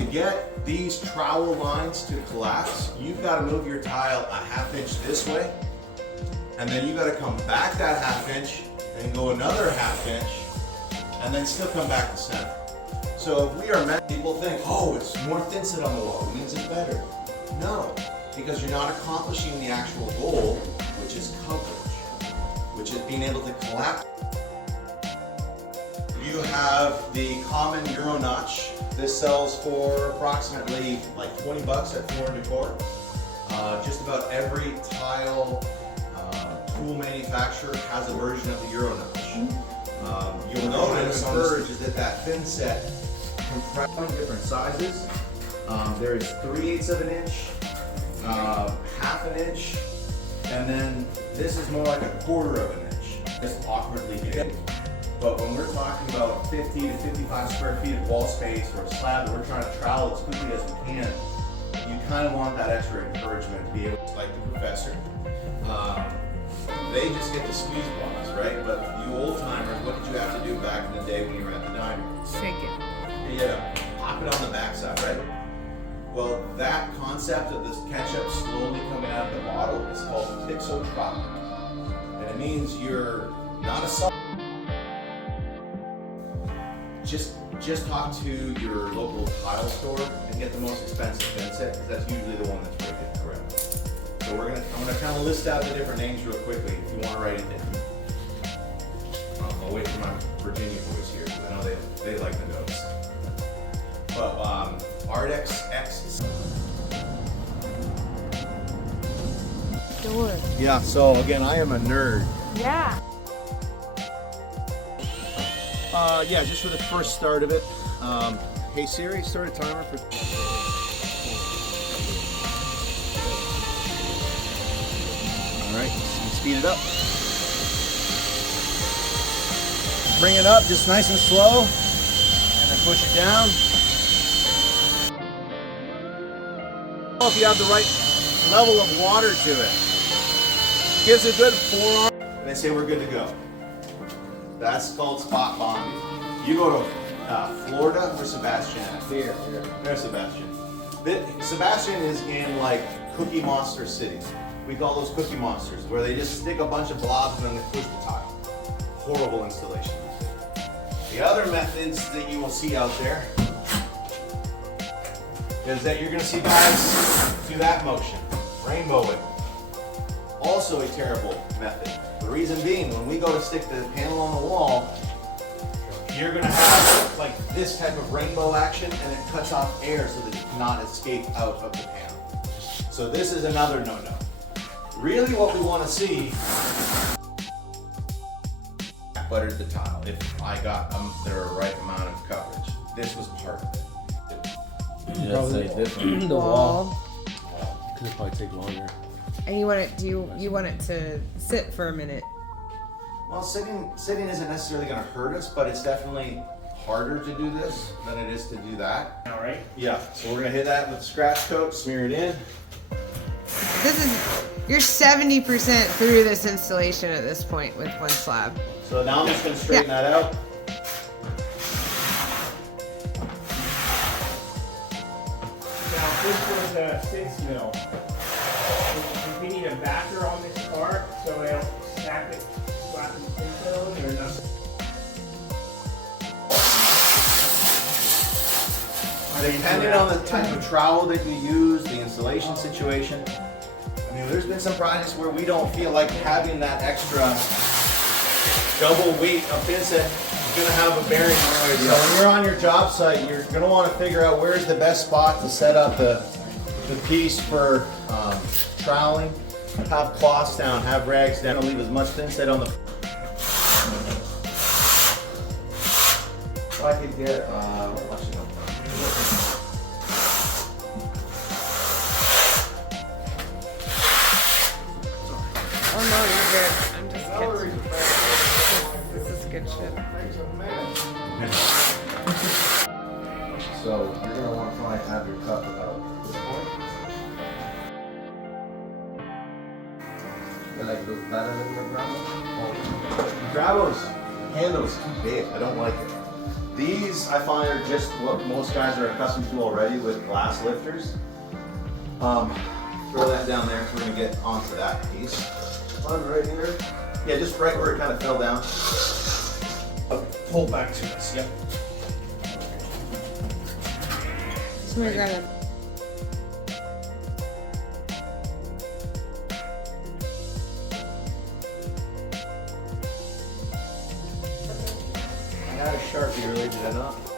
To get these trowel lines to collapse, you've got to move your tile a ½ inch this way, and then you've got to come back that ½ inch and go another ½ inch, and then still come back to center. So if we are meant, people think, oh, it's more thin set on the wall, it means it's better. No, because you're not accomplishing the actual goal, which is coverage, which is being able to collapse. You have the common Euro notch. This sells for approximately like 20 bucks at Floor & Decor. Just about every tile tool manufacturer has a version of the Euro notch. You'll notice on this is that thin set compressed in different sizes. There is 3/8 of an inch, ½ an inch, and then this is more like 1/4 of an inch. It's awkwardly big. But when we're talking about 50 to 55 square feet of wall space or a slab that we're trying to trowel as quickly as we can, you kind of want that extra encouragement to be able to, like the professor. They just get the squeeze box, right? But you old timers, what did you have to do back in the day when you were at the diner? Shake it. Yeah, pop it on the backside, right? Well, that concept of this ketchup slowly coming out of the bottle is called pixotropic. And it means you're not a salt. Just talk to your local tile store and get the most expensive thin set, because that's usually the one that's rated correct. So I'm gonna kind of list out the different names real quickly if you want to write it down. I'll wait for my Virginia boys here, because I know they like the notes. But Ardex X. Door. Yeah. So again, I am a nerd. Yeah. Yeah, just for the first start of it. Hey Siri, start a timer for. All right, speed it up. Bring it up, just nice and slow, and then push it down. If you have the right level of water to it, gives a good forearm. And they say we're good to go. That's called spot bonding. You go to Florida, where's Sebastian at? Here. There's Sebastian. Sebastian is in like Cookie Monster cities. We call those Cookie Monsters, where they just stick a bunch of blobs and then they push the tile. Horrible installation. The other methods that you will see out there is that you're gonna see guys do that motion, rainbow it. Also a terrible method. The reason being, when we go to stick the panel on the wall, you're gonna have like this type of rainbow action, and it cuts off air so that it cannot escape out of the panel. So this is another no-no. Really what we wanna see, buttered the tile. If I got the right amount of coverage. This was part of it. Yeah, probably different. The wall. Could probably take longer. And you want it? You want it to sit for a minute? Well, sitting isn't necessarily going to hurt us, but it's definitely harder to do this than it is to do that. All right. Yeah. So we're going to hit that with scratch coat, smear it in. You're 70% through this installation at this point with one slab. So now I'm just going to straighten that out. Now, this was a 6 mil. We need a backer on this part so I don't snap it, slap it in or nothing. Depending on the type of trowel that you use, the installation situation. I mean, there's been some projects where we don't feel like having that extra double weight of thin set is going to have a bearing. So when you're on your job site, you're going to want to figure out where's the best spot to set up the piece for troweling. Have cloths down, have rags down, leave as much thin set on the. If I could get, what's it Oh no, you're good. I'm just kidding. This is good shit. So you're going to want to try and have your cup about this point. You like those better than your grandma? Grabo's handle's too big. I don't like it. These I find are just what most guys are accustomed to already with glass lifters. Throw that down there, so we're gonna get onto that piece. One right here. Yeah, just right where it kind of fell down. Pull back to this, yep. Somebody grab it. I had a Sharpie earlier, did I not?